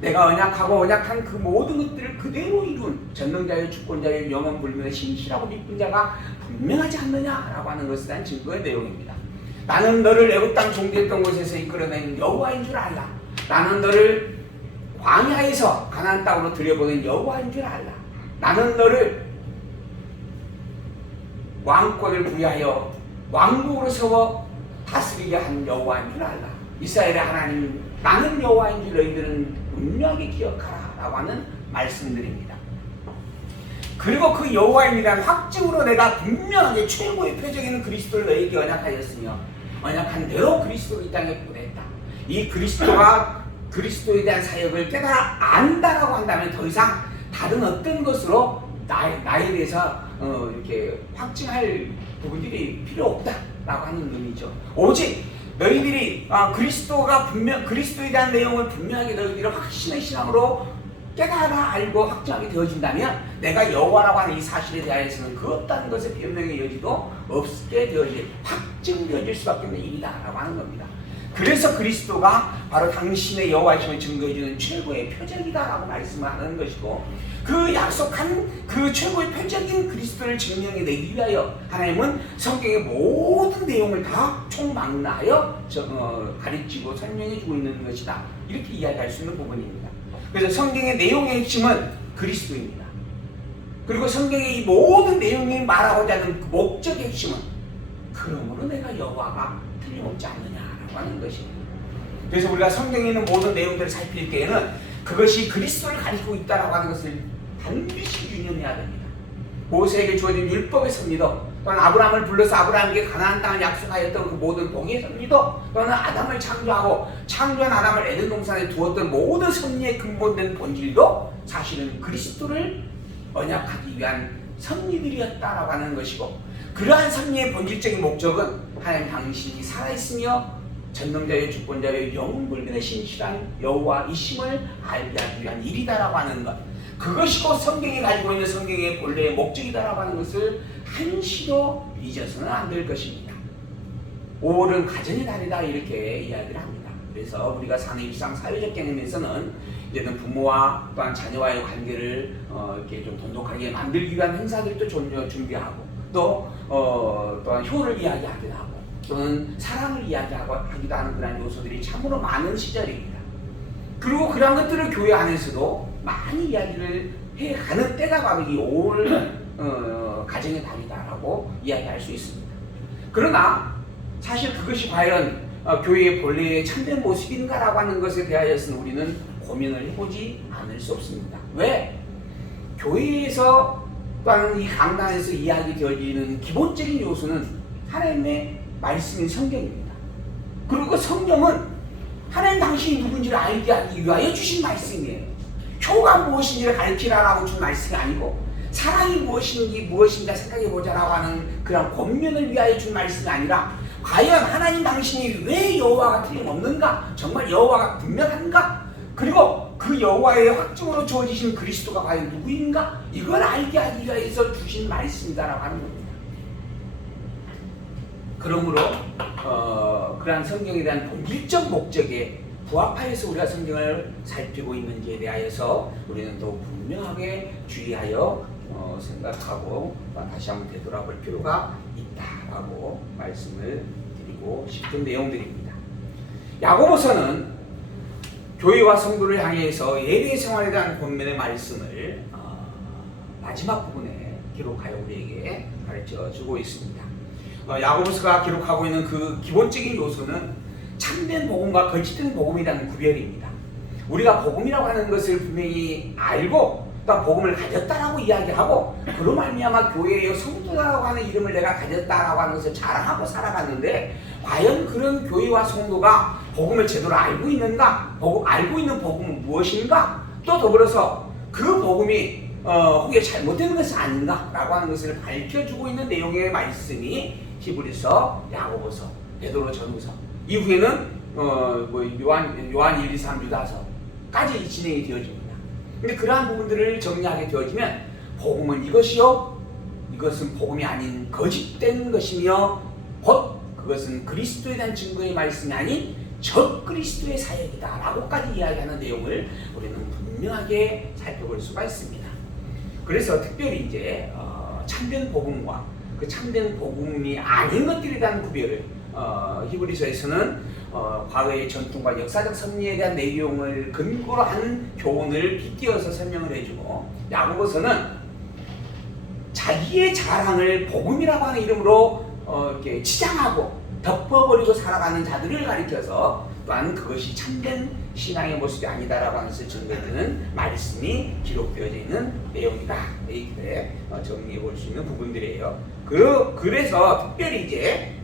내가 언약하고 언약한 그 모든 것들을 그대로 이룬 전능자요 주권자요 영원 불멸의 신실하고 믿는 자가 분명하지 않느냐라고 하는 것에 대한 증거의 내용입니다. 나는 너를 애굽 땅 종되었던 곳에서 이끌어낸 여호와인 줄 알라. 나는 너를 광야에서 가나안 땅으로 들여보낸 여호와인 줄 알라. 나는 너를 왕권을 부여하여 왕국으로 세워 다스리게 한 여호와인 줄 알라. 이스라엘의 하나님 나는 여호와인 줄 너희들은 분명하게 기억하라 라고 하는 말씀들입니다. 그리고 그 여호와인이라는 확증으로 내가 분명하게 최고의 표적인 그리스도를 너희에게 언약하였으며 언약한 대로 그리스도를 이 땅에 보냈다. 이 그리스도가 그리스도에 대한 사역을 깨달아 안다라고 한다면 더 이상 다른 어떤 것으로 나에 대해서 이렇게 확증할 부분들이 필요 없다라고 하는 의미죠. 오직 너희들이 그리스도에 대한 내용을 분명하게 너희들이 확신의 신앙으로 깨달아 알고 확정하게 되어진다면 내가 여호와라고 하는 이 사실에 대하여서는 그 어떤 것의 변명의 여지도 없게 확증되어질 수밖에 없는 일이다라고 하는 겁니다. 그래서 그리스도가 바로 당신의 여호와이심을 증거해주는 최고의 표적이다라고 말씀을 하는 것이고, 그 약속한 그 최고의 표적인 그리스도를 증명해내기 위하여 하나님은 성경의 모든 내용을 다 총망라하여 가르치고 설명해주고 있는 것이다, 이렇게 이야기할 수 있는 부분입니다. 그래서 성경의 내용의 핵심은 그리스도입니다. 그리고 성경의 이 모든 내용이 말하고자 하는 그 목적의 핵심은 그러므로 내가 여호와가 틀림없지 않느냐라고 하는 것입니다. 그래서 우리가 성경에 있는 모든 내용들을 살필 때에는 그것이 그리스도를 가리키고 있다라고 하는 것을 반드시 유념해야 됩니다. 모세에게 주어진 율법의 섭리도, 또는 아브라함을 불러서 아브라함에게 가나안 땅을 약속하였던 그 모든 복의 섭리도, 또는 아담을 창조하고 창조한 아담을 에덴 동산에 두었던 모든 섭리의 근본된 본질도 사실은 그리스도를 언약하기 위한 섭리들이었다라고 하는 것이고, 그러한 섭리의 본질적인 목적은 하나님 당신이 살아있으며 전능자요 주권자요 영불변의 신실한 여호와이심을 알게 하기 위한 일이다라고 하는 것, 그것이 곧 성경이 가지고 있는 성경의 본래의 목적이다라고 하는 것을 한시도 잊어서는 안 될 것입니다. 5월은 가정의 달이다, 이렇게 이야기를 합니다. 그래서 우리가 사는 일상 사회적 개념에서는 이제는 부모와 또한 자녀와의 관계를 이렇게 좀 돈독하게 만들기 위한 행사들도 준비하고, 또한 효를 이야기하기도 하고, 또는 사랑을 이야기하기도 하는 그런 요소들이 참으로 많은 시절입니다. 그리고 그런 것들을 교회 안에서도 많이 이야기를 해가는 때가 바로 이 5월 가정의 달이다라고 이야기할 수 있습니다. 그러나 사실 그것이 과연 교회의 본래의 참된 모습인가라고 하는 것에 대하여서는 우리는 고민을 해보지 않을 수 없습니다. 왜? 교회에서 또한 이 강단에서 이야기되어지는 기본적인 요소는 하나님의 말씀인 성경입니다. 그리고 성경은 하나님 당신이 누군지를 알게 하기 위하여 주신 말씀이에요. 효가 무엇인지를 가르치라라고 준 말씀이 아니고, 사랑이 무엇인가 생각해보자라고 하는 그런 권면을 위하여 준 말씀이 아니라, 과연 하나님 당신이 왜 여호와가 틀림없는가, 정말 여호와가 분명한가, 그리고 그 여호와의 확증으로 주어지신 그리스도가 과연 누구인가, 이걸 알게 하기 위해서 주신 말씀이다라고 하는 겁니다. 그러므로 그러한 성경에 대한 본질적 목적에 부합하여서 우리가 성경을 살피고 있는지에 대하여서 우리는 더욱 분명하게 주의하여 생각하고 다시 한번 되돌아볼 필요가 있다라고 말씀을 드리고 싶은 내용들입니다. 야고보서는 교회와 성도를 향해서 예배 생활에 대한 권면의 말씀을 마지막 부분에 기록하여 우리에게 가르쳐 주고 있습니다. 야고보서가 기록하고 있는 그 기본적인 요소는 참된 복음과 거짓된 복음이라는 구별입니다. 우리가 복음이라고 하는 것을 분명히 알고 또 복음을 가졌다라고 이야기하고, 그로 말미암아 교회의 성도라고 하는 이름을 내가 가졌다라고 하는 것을 자랑하고 살아갔는데, 과연 그런 교회와 성도가 복음을 제대로 알고 있는가, 알고 있는 복음은 무엇인가, 또 더불어서 그 복음이 혹여 잘못된 것이 아닌가라고 하는 것을 밝혀주고 있는 내용의 말씀이 히브리서, 야고보서, 베드로 전후서, 이후에는 요한 1, 2, 3, 유다서까지 진행이 되어집니다. 근데 그러한 부분들을 정리하게 되어지면 복음은 이것이요, 이것은 복음이 아닌 거짓된 것이며, 곧 그것은 그리스도에 대한 증거의 말씀이 아닌 적그리스도의 사역이다 라고까지 이야기하는 내용을 우리는 분명하게 살펴볼 수가 있습니다. 그래서 특별히 이제 참된 복음과 그 참된 복음이 아닌 것들에 대한 구별을 히브리서에서는 과거의 전통과 역사적 섭리에 대한 내용을 근거로 한 교훈을 빗대어서 설명을 해주고, 야고보서는 자기의 자랑을 복음이라고 하는 이름으로 이렇게 치장하고 덮어버리고 살아가는 자들을 가리켜서 또한 그것이 참된 신앙의 모습이 아니다라고 하는 것을 증거해주는 말씀이 기록되어져 있는 내용이다. 이렇게 정리해 볼 수 있는 부분들이에요. 그래서 특별히 이제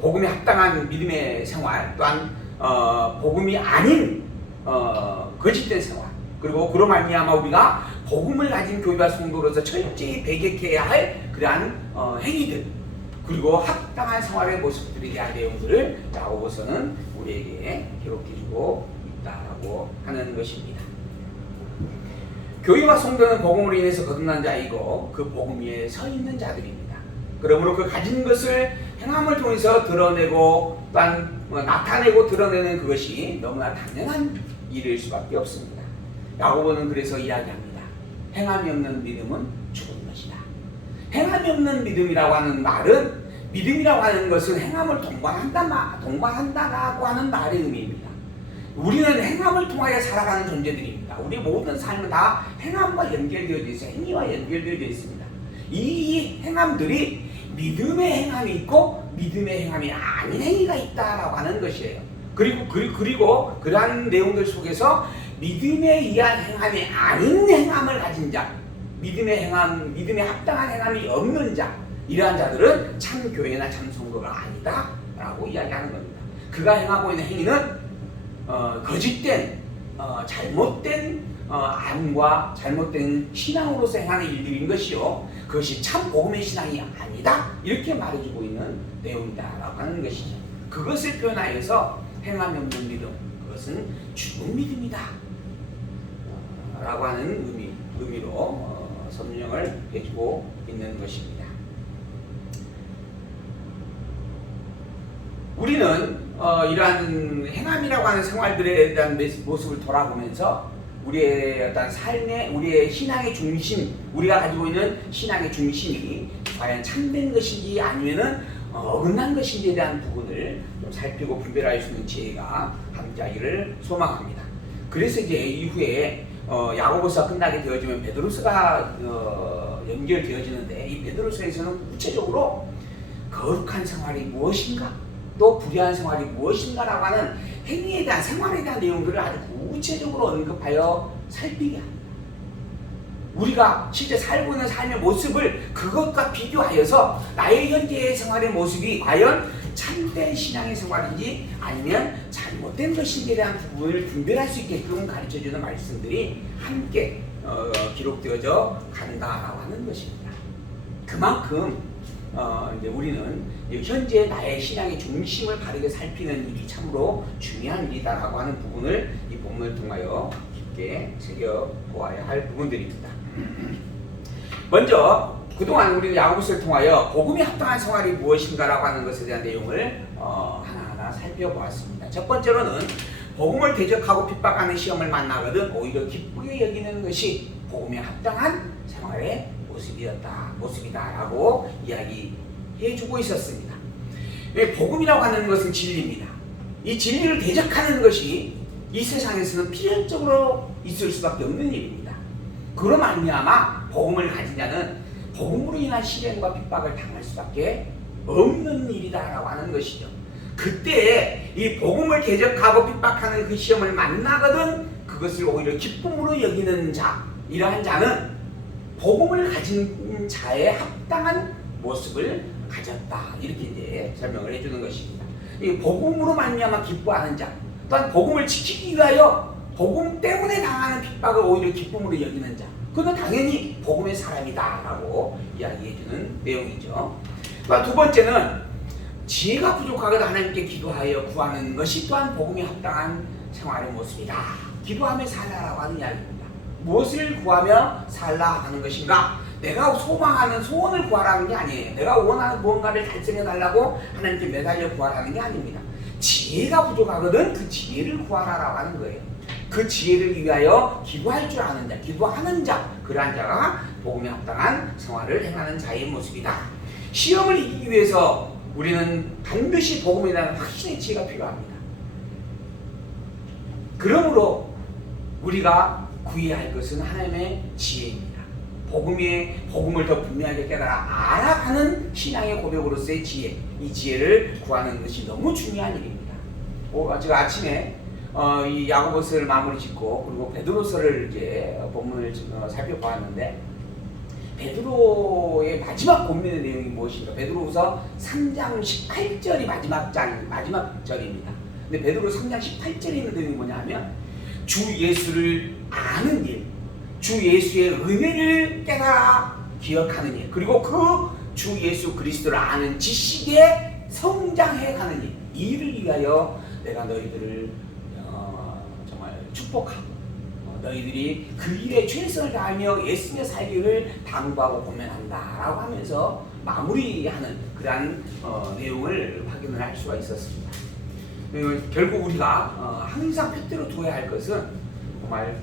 복음에 합당한 믿음의 생활, 또한 복음이 아닌 거짓된 생활, 그리고 그로 말미암아 우리가 복음을 가진 교회와 성도로서 철저히 배격해야 할 그러한 행위들, 그리고 합당한 생활의 모습들에 대한 내용들을 야고보서는 우리에게 기록해주고 있다라고 하는 것입니다. 교회와 성도는 복음으로 인해서 거듭난 자이고 그 복음 위에 서 있는 자들입니다. 그러므로 그 가진 것을 행함을 통해서 드러내고 또한 나타내고 드러내는 그것이 너무나 당연한 일일 수밖에 없습니다. 야고보는 그래서 이야기합니다. 행함이 없는 믿음은 죽은 것이다. 행함이 없는 믿음이라고 하는 말은, 믿음이라고 하는 것은 행함을 동반한다라고 하는 말의 의미입니다. 우리는 행함을 통하여 살아가는 존재들입니다. 우리 모든 삶은 다 행함과 연결되어 있어요. 행위와 연결되어 있습니다. 이 행함들이 믿음의 행함이 있고 믿음의 행함이 아닌 행위가 있다라고 하는 것이에요. 그리고 그러한 내용들 속에서 믿음에 의한 행함이 아닌 행함을 가진 자, 믿음에 합당한 행함이 없는 자, 이러한 자들은 참 교회나 참 성도가 아니다라고 이야기하는 겁니다. 그가 행하고 있는 행위는 거짓된, 잘못된 암과 잘못된 신앙으로서 행하는 일들인 것이요, 그것이 참 복음의 신앙이 아니다, 이렇게 말해주고 있는 내용이다라고 하는 것이죠. 그것을 표현하여서 행함이 없는 믿음, 그것은 죽은 믿음이다 라고 하는 의미로 설명을 해주고 있는 것입니다. 우리는 이러한 행함이라고 하는 생활들에 대한 모습을 돌아보면서 우리의 어떤 삶의, 우리의 신앙의 중심, 우리가 가지고 있는 신앙의 중심이 과연 참된 것인지 아니면은 어긋난 것인지에 대한 부분을 좀 살피고 분별할 수 있는 지혜가 함께하기를 소망합니다. 그래서 이제 이후에 야고보서가 끝나게 되어지면 베드로서가 연결되어지는데, 이 베드로서에서는 구체적으로 거룩한 생활이 무엇인가, 또 불의한 생활이 무엇인가라고 하는 행위에 대한, 생활에 대한 내용들을 아주 구체적으로 언급하여 살피게 합니다. 우리가 실제 살고 있는 삶의 모습을 그것과 비교하여서 나의 현재의 생활의 모습이 과연 참된 신앙의 생활인지 아니면 잘못된 것인지에 대한 부분을 분별할 수 있게끔 가르쳐주는 말씀들이 함께 기록되어져 간다라고 하는 것입니다. 그만큼 이제 우리는 현재 나의 신앙의 중심을 바르게 살피는 일이 참으로 중요한 일이다라고 하는 부분을 이 본문을 통하여 깊게 새겨보아야 할 부분들입니다. 먼저 그동안 우리는 야고보서를 통하여 복음에 합당한 생활이 무엇인가라고 하는 것에 대한 내용을 하나하나 살펴보았습니다. 첫 번째로는 복음을 대적하고 핍박하는 시험을 만나거든 오히려 기쁘게 여기는 것이 복음에 합당한 생활의 모습이다라고 이야기해주고 있었습니다. 복음이라고 하는 것은 진리입니다. 이 진리를 대적하는 것이 이 세상에서는 필연적으로 있을 수밖에 없는 일입니다. 그로 말미암아 복음을 가진 자는 복음으로 인한 시련과 핍박을 당할 수밖에 없는 일이다라고 하는 것이죠. 그때 이 복음을 대적하고 핍박하는 그 시험을 만나거든 그것을 오히려 기쁨으로 여기는 자, 이러한 자는 복음을 가진 자의 합당한 모습을 가졌다, 이렇게 이제 설명을 해주는 것입니다. 이 복음으로 말미암아 기뻐하는 자, 또한 복음을 지키기 위하여 복음 때문에 당하는 핍박을 오히려 기쁨으로 여기는 자, 그건 당연히 복음의 사람이다라고 이야기해주는 내용이죠. 두 번째는 지혜가 부족하거든 하나님께 기도하여 구하는 것이 또한 복음에 합당한 생활의 모습이다. 기도하며 살라라고 하는 이야기입니다. 무엇을 구하며 살라 하는 것인가? 내가 소망하는 소원을 구하라는 게 아니에요. 내가 원하는 무언가를 달성해 달라고 하나님께 매달려 구하라는 게 아닙니다. 지혜가 부족하거든 그 지혜를 구하라라고 하는 거예요. 그 지혜를 위하여 기도할 줄 아는 자, 기도하는 자, 그러한 자가 복음에 합당한 생활을 행하는 자의 모습이다. 시험을 이기기 위해서 우리는 반드시 복음에 대한 확신의 지혜가 필요합니다. 그러므로 우리가 구해야 할 것은 하나님의 지혜입니다. 복음을 더 분명하게 깨달아 알아가는 신앙의 고백으로서의 지혜, 이 지혜를 구하는 것이 너무 중요한 일입니다. 제가 아침에 이 야고보서를 마무리 짓고 그리고 베드로서를 이제 본문을 살펴보았는데, 베드로의 마지막 고민의 내용이 무엇인가? 베드로후서 3장 18절이 마지막 절입니다. 근데 베드로 3장 18절에 있는 내용이 뭐냐면 주 예수를 아는 일, 주 예수의 은혜를 깨달아 기억하는 일, 그리고 그 주 예수 그리스도를 아는 지식에 성장해가는 일, 이 일을 위하여 내가 너희들을 정말 축복하고 너희들이 그 일에 최선을 다하며 예수님의 살기를 당부하고 고면한다 라고 하면서 마무리하는 그러한 내용을 확인을 할 수가 있었습니다. 결국 우리가 항상 표대로 두어야 할 것은 정말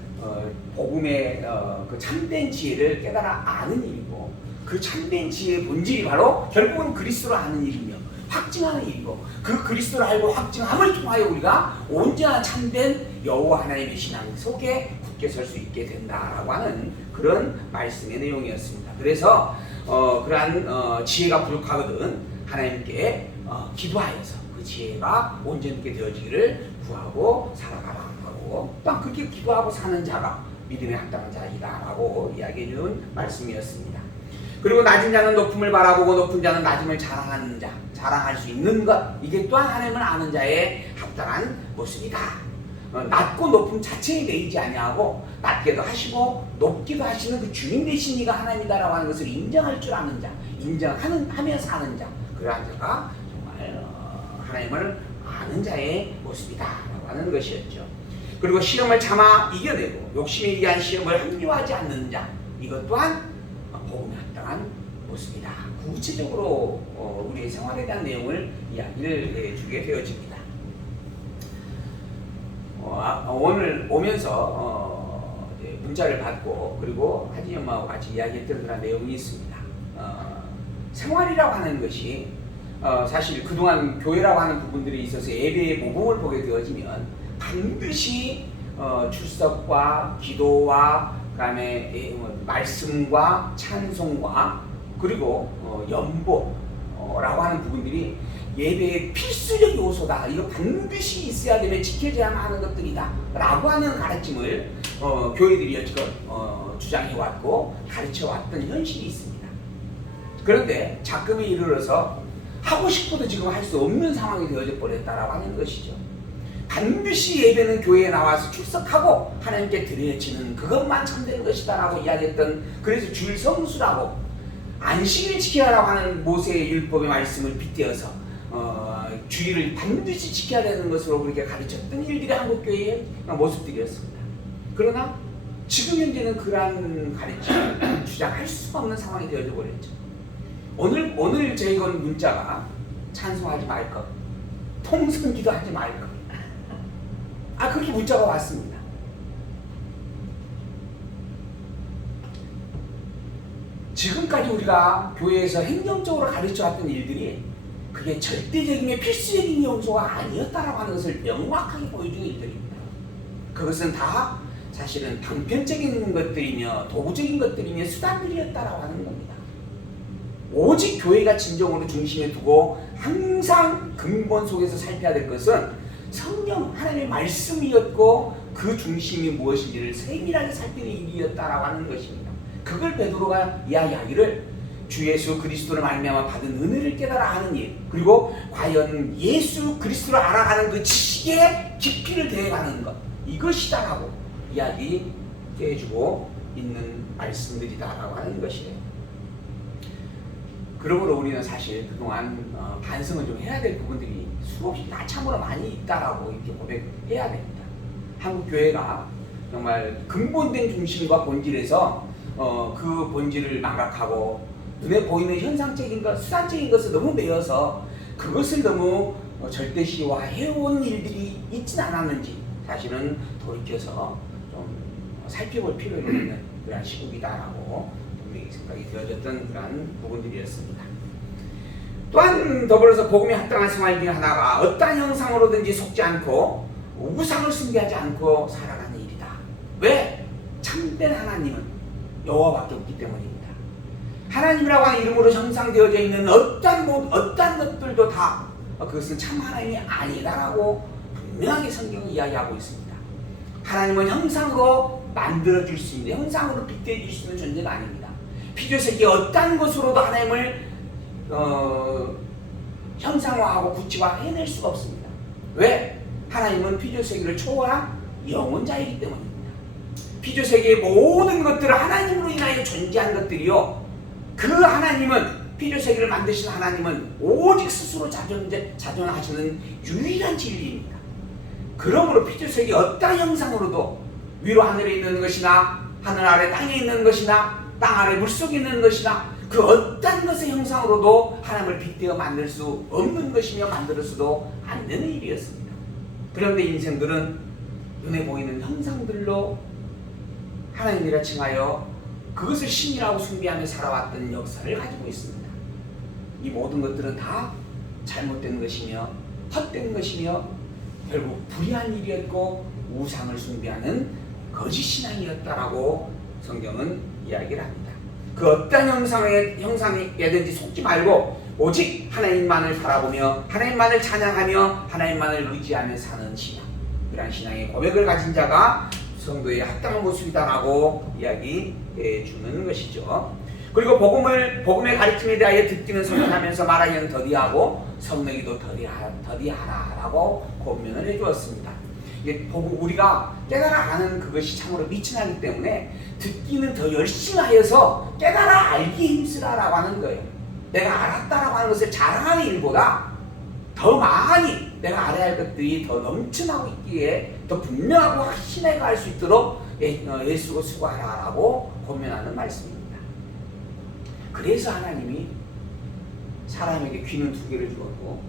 복음의 그 참된 지혜를 깨달아 아는 일이고, 그 참된 지혜의 본질이 바로 결국은 그리스도를 아는 일이며 확증하는 일이고, 그 그리스도를 알고 확증함을 통하여 우리가 온전한 참된 여호와 하나님의 신앙 속에 굳게 설 수 있게 된다라고 하는 그런 말씀의 내용이었습니다. 그래서 그러한 지혜가 부족하거든 하나님께 기도하여서 그 지혜가 온전하게 되어지기를 구하고 살아가라 하고, 또 그렇게 기도하고 사는 자가 믿음에 합당한 자이다라고 이야기해 준 말씀이었습니다. 그리고 낮은 자는 높음을 바라보고 높은 자는 낮음을 자랑하는 자, 자랑할 수 있는 것, 이게 또한 하나님을 아는 자의 합당한 모습이다. 낮고 높음 자체에 매이지 아니하고 낮게도 하시고 높기도 하시는 그 주인 되신 이가 하나님이다라고 하는 것을 인정할 줄 아는 자, 인정하며 사는 자, 그러한 자가 정말 하나님을 아는 자의 모습이다라고 하는 것이었죠. 그리고 시험을 참아 이겨내고 욕심에 의한 시험을 합리화하지 않는 자, 이것 또한 복음에 합당한 모습이다. 구체적으로 우리의 생활에 대한 내용을 이야기를 해주게 되어집니다. 오늘 오면서 문자를 받고 그리고 하진이 엄마하고 같이 이야기했던 그런 내용이 있습니다. 생활이라고 하는 것이 사실 그동안 교회라고 하는 부분들이 있어서 예배의 모범을 보게 되어지면 반드시 출석과 기도와 그다음에 말씀과 찬송과 그리고 연보라고 하는 부분들이 예배의 필수적 요소다. 이거 반드시 있어야 되면 지켜져야만 하는 것들이다 라고 하는 가르침을 교회들이 여지껏 주장해왔고 가르쳐왔던 현실이 있습니다. 그런데 작금에 이르러서 하고 싶어도 지금 할 수 없는 상황이 되어져 버렸다라고 하는 것이죠. 반드시 예배는 교회에 나와서 출석하고 하나님께 드려지는 그것만 참되는 것이다 라고 이야기했던, 그래서 주일 성수라고 안식일 지켜라고 하는 모세의 율법의 말씀을 빗대어서 주일을 반드시 지켜야 되는 것으로 그렇게 가르쳤던 일들이 한국교회의 모습들이었습니다. 그러나 지금 현재는 그러한 가르침을 주장할 수가 없는 상황이 되어져 버렸죠. 오늘 저희가 문자가 찬송하지 말 것, 통성기도 하지 말 것, 그렇게 문자가 왔습니다. 지금까지 우리가 교회에서 행정적으로 가르쳐왔던 일들이 그게 절대적이며 필수적인 요소가 아니었다라고 하는 것을 명확하게 보여주는 일들입니다. 그것은 다 사실은 단편적인 것들이며 도구적인 것들이며 수단들이었다라고 하는 겁니다. 오직 교회가 진정으로 중심에 두고 항상 근본 속에서 살펴야 될 것은 성경 하나님의 말씀이었고 그 중심이 무엇인지를 세밀하게 살피는 일이었다라고 하는 것입니다. 그걸 베드로가 이야기하기를 주 예수 그리스도를 말미암아 받은 은혜를 깨달아 아는 일, 그리고 과연 예수 그리스도를 알아가는 그 지식의 깊이를 더해가는 것, 이것이다라고 이야기해주고 있는 말씀들이다라고 하는 것이에요. 그러므로 우리는 사실 그동안 반성을 좀 해야 될 부분들이 수없이 나참으로 많이 있다라고 이렇게 고백해야 됩니다. 한국 교회가 정말 근본된 중심과 본질에서 그 본질을 망각하고 눈에 보이는 현상적인 것, 수단적인 것을 너무 매여서 그것을 너무 절대시화해온 일들이 있진 않았는지 사실은 돌이켜서 좀 살펴볼 필요가 있는 그런 시국이다라고 분명히 생각이 되어졌던 그런 부분들이었습니다. 또한 더불어서 복음에 합당한 생활 중에 하나가 어떠한 형상으로든지 속지 않고 우상을 숭배하지 않고 살아가는 일이다. 왜? 참된 하나님은 여호와밖에 없기 때문입니다. 하나님이라고 하는 이름으로 형상되어져 있는 어떠한 것들도 다 그것은 참 하나님이 아니다라고 분명하게 성경은 이야기하고 있습니다. 하나님은 형상으로 만들어줄 수 있는, 형상으로 빗대줄 수 있는 존재가 아닙니다. 피조세계 어떠한 것으로도 하나님을 형상화하고 구체화해낼 수가 없습니다. 왜? 하나님은 피조세계를 초월한 영원자이기 때문입니다. 피조세계의 모든 것들은 하나님으로 인하여 존재한 것들이요, 그 하나님은, 피조세계를 만드신 하나님은 오직 스스로 자존하시는 유일한 진리입니다. 그러므로 피조세계 어떠한 형상으로도 위로 하늘에 있는 것이나 하늘 아래 땅에 있는 것이나 땅 아래 물속에 있는 것이나 그 어떤 것의 형상으로도 하나님을 빗대어 만들 수 없는 것이며 만들어서도 안 되는 일이었습니다. 그런데 인생들은 눈에 보이는 형상들로 하나님이라 칭하여 그것을 신이라고 숭배하며 살아왔던 역사를 가지고 있습니다. 이 모든 것들은 다 잘못된 것이며 헛된 것이며 결국 불의한 일이었고 우상을 숭배하는 거짓 신앙이었다라고 성경은 이야기를 합니다. 그 어떤 형상에든지 속지 말고 오직 하나님만을 바라보며 하나님만을 찬양하며 하나님만을 의지하며 사는 신앙, 그러한 신앙의 고백을 가진 자가 성도의 합당한 모습이다라고 이야기해 주는 것이죠. 그리고 복음의 가르침에 대하여 듣기는 소문하면서 말하기는 더디하고 성내기도 더디하라라고 권면을 해주었습니다. 우리가 깨달아 아는 그것이 참으로 미천하기 때문에 듣기는 더 열심히 하여서 깨달아 알기 힘쓰라라고 하는 거예요. 내가 알았다라고 하는 것을 자랑하는 일보다 더 많이 내가 알아야 할 것들이 더 넘쳐나고 있기에 더 분명하고 확신하게 할 수 있도록 애쓰고 수고하라라고 권면하는 말씀입니다. 그래서 하나님이 사람에게 귀는 2개를 주었고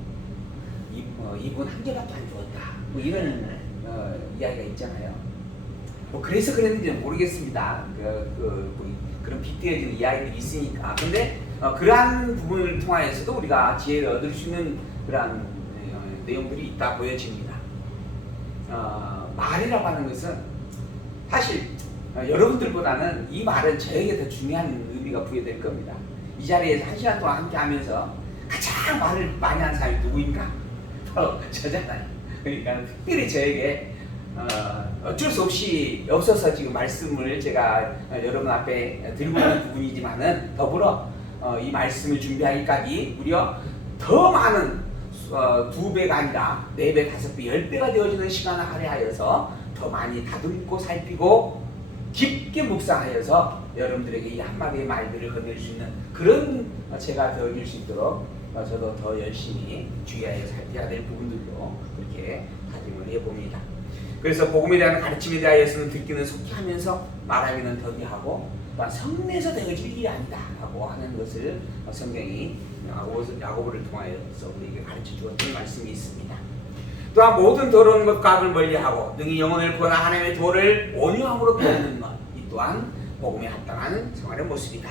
입은 1개밖에 안 주었다. 뭐 이런 이야기가 있잖아요. 뭐 그래서 그랬는지는 모르겠습니다. 그런 빗대어지는 이야기들이 있으니까. 근데 그러한 부분을 통하여서도 우리가 지혜를 얻을 수 있는 그러한 내용들이 있다 보여집니다. 말이라고 하는 것은 사실 여러분들보다는 이 말은 저에게 더 중요한 의미가 부여될 겁니다. 이 자리에서 1시간 동안 함께 하면서 가장 말을 많이 하는 사람이 누구인가? 저잖아요. 그러니까 특별히 저에게 어쩔 수 없이 없어서 지금 말씀을 제가 여러분 앞에 들고 있는 부분이지만은 더불어 이 말씀을 준비하기까지 무려 더 많은 2배가 아니라 4배, 5배, 10배가 되어지는 시간을 할애하여서 더 많이 다듬고 살피고 깊게 묵상하여서 여러분들에게 이 한마디의 말들을 건넬 수 있는 그런 제가 되어줄 수 있도록 저도 더 열심히 주의하여 살펴야 될 부분들도 그렇게 다짐을 해봅니다. 그래서 복음에 대한 가르침에 대하여서는 듣기는 속히 하면서 말하기는 더디하고 또한 성내에서 되어질 일이 아니다 라고 하는 것을 성경이 야고보를 통하여서 우리에게 가르쳐 주었던 말씀이 있습니다. 또한 모든 더러운 것과 악을 멀리하고 능히 영혼을 구하나 하나님의 도를 온유함으로 배우는 것, 이 또한 복음에 합당한 생활의 모습이다.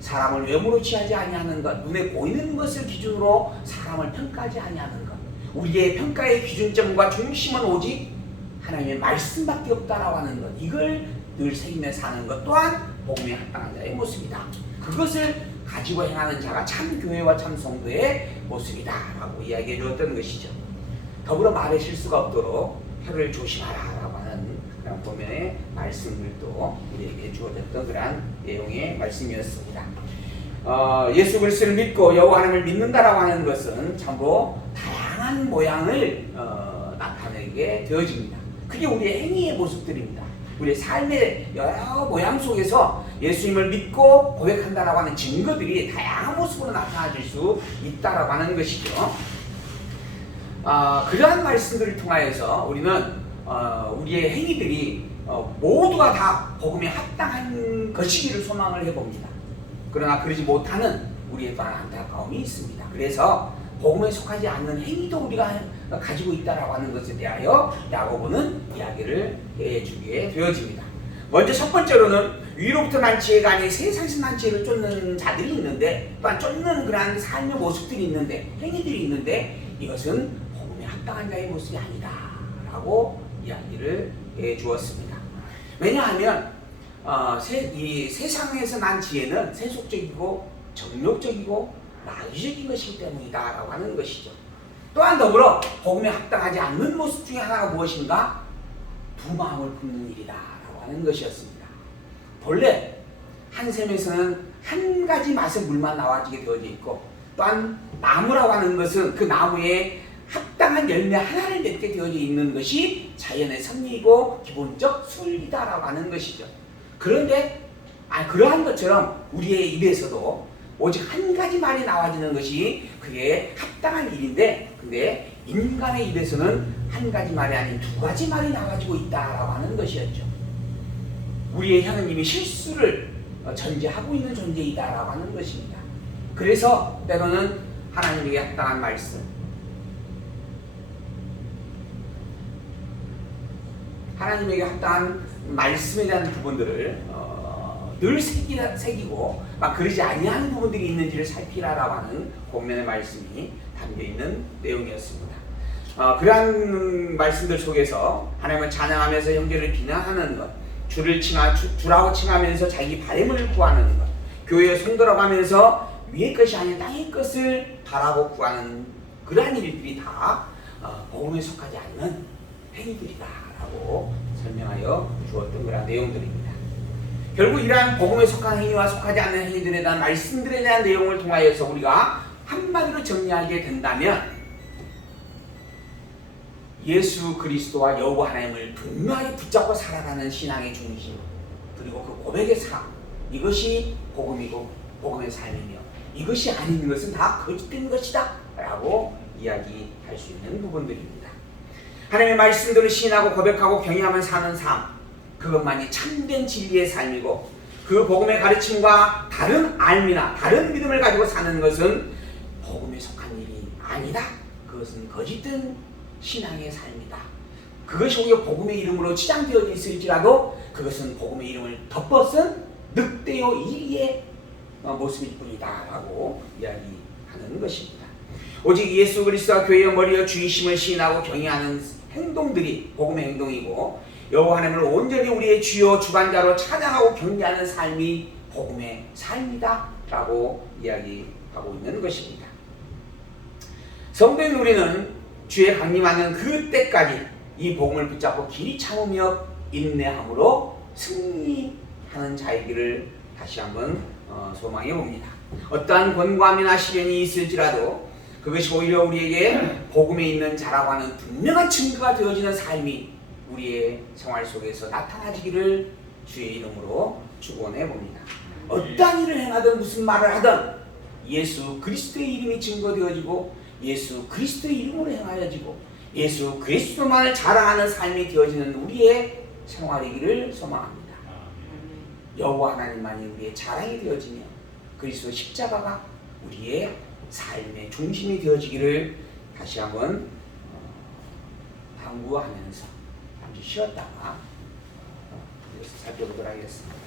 사람을 외모로 취하지 아니하는 것, 눈에 보이는 것을 기준으로 사람을 평가하지 아니하는 것, 우리의 평가의 기준점과 중심은 오직 하나님의 말씀밖에 없다라고 하는 것, 이걸 늘 새기며 사는 것 또한 복음에 합당한 자의 모습이다. 그것을 가지고 행하는 자가 참 교회와 참 성도의 모습이다 라고 이야기해 주었던 것이죠. 더불어 말에 실수가 없도록 혀를 조심하라 라고 하는 그런 보면의 말씀들도 우리에게 주어졌던 그런 내용의 말씀이었습니다. 예수 그리스도를 믿고 여호와 하나님을 믿는다라고 하는 것은 참으로 다양한 모양을 나타내게 되어집니다. 그게 우리의 행위의 모습들입니다. 우리의 삶의 여러 모양 속에서 예수님을 믿고 고백한다라고 하는 증거들이 다양한 모습으로 나타나질 수 있다라고 하는 것이죠. 그러한 말씀들을 통하여서 우리는 우리의 행위들이 모두가 다 복음에 합당한 것이기를 소망을 해봅니다. 그러나 그러지 못하는 우리에 또한 안타까움이 있습니다. 그래서 복음에 속하지 않는 행위도 우리가 가지고 있다라고 하는 것에 대하여 야고보는 이야기를 해주게 되어집니다. 먼저 첫 번째로는 위로부터 난 지혜가 아닌 세상에서 난 지혜를 쫓는 자들이 있는데, 또한 쫓는 그러한 삶의 모습들이 있는데, 행위들이 있는데, 이것은 복음에 합당한 자의 모습이 아니다 라고 이야기를 해 주었습니다. 왜냐하면 이 세상에서 난 지혜는 세속적이고 정욕적이고 마귀적인 것이기 때문이다 라고 하는 것이죠. 또한 더불어 복음에 합당하지 않는 모습 중에 하나가 무엇인가? 두 마음을 품는 일이다 라고 하는 것이었습니다. 본래 한 샘에서는 한 가지 맛의 물만 나와지게 되어져 있고, 또한 나무라고 하는 것은 그 나무에 합당한 열매 하나를 맺게 되어져 있는 것이 자연의 섭리이고 기본적 순리다라고 하는 것이죠. 그런데 그러한 것처럼 우리의 입에서도 오직 한 가지 말이 나와지는 것이 그게 합당한 일인데, 근데 인간의 입에서는 한 가지 말이 아닌 두 가지 말이 나와지고 있다라고 하는 것이었죠. 우리의 혀는 이미 실수를 전제하고 있는 존재이다라고 하는 것입니다. 그래서 때로는 하나님에게 합당한 말씀, 하나님에게 합당한 말씀에 대한 부분들을 늘 새기고 그러지 아니하는 부분들이 있는지를 살피라라고 하는 본문의 말씀이 담겨있는 내용이었습니다. 그러한 말씀들 속에서 하나님을 찬양하면서 형제를 비난하는 것, 주라고 칭하면서 자기 바램을 구하는 것, 교회에 손들어 가면서 위의 것이 아닌 땅의 것을 바라고 구하는 그러한 일들이 다 복음에 속하지 않는 행위들이다 라고 설명하여 주었던 그러한 내용들입니다. 결국 이러한 복음에 속한 행위와 속하지 않는 행위들에 대한 말씀들에 대한 내용을 통하여서 우리가 한마디로 정리하게 된다면, 예수 그리스도와 여호와 하나님을 분명히 붙잡고 살아가는 신앙의 중심, 그리고 그 고백의 삶, 이것이 복음이고 복음의 삶이며, 이것이 아닌 것은 다 거짓된 것이다 라고 이야기할 수 있는 부분들입니다. 하나님의 말씀들을 시인하고 고백하고 경외하며 사는 삶, 그것만이 참된 진리의 삶이고, 그 복음의 가르침과 다른 알미나 다른 믿음을 가지고 사는 것은 복음에 속한 일이 아니다. 그것은 거짓된 신앙의 삶이다. 그것이 오히려 복음의 이름으로 치장되어 있을지라도 그것은 복음의 이름을 덮어쓴 늑대요 이리의 모습일 뿐이다 라고 이야기하는 것입니다. 오직 예수 그리스도와 교회의 머리여 주이심을 시인하고 경외하는 행동들이 복음의 행동이고, 여호와 하나님을 온전히 우리의 주요 주관자로 찬양하고 경외하는 삶이 복음의 삶이다 라고 이야기하고 있는 것입니다. 성도인 우리는 주의 강림하는 그 때까지 이 복음을 붙잡고 길이 참으며 인내함으로 승리하는 자이기를 다시 한번 소망해 봅니다. 어떠한 권고함이나 시련이 있을지라도 그것이 오히려 우리에게 복음에 있는 자라고 하는 분명한 증거가 되어지는 삶이 우리의 생활 속에서 나타나지기를 주의 이름으로 축원해 봅니다. 어떠한 일을 행하든 무슨 말을 하든 예수 그리스도의 이름이 증거되어지고, 예수 그리스도의 이름으로 행하여지고, 예수 그리스도만을 자랑하는 삶이 되어지는 우리의 생활이기를 소망합니다. 여호와 하나님만이 우리의 자랑이 되어지며 그리스도 십자가가 우리의 삶의 중심이 되어지기를 다시 한번 당부하면서 잠시 쉬었다가 살펴보도록 하겠습니다.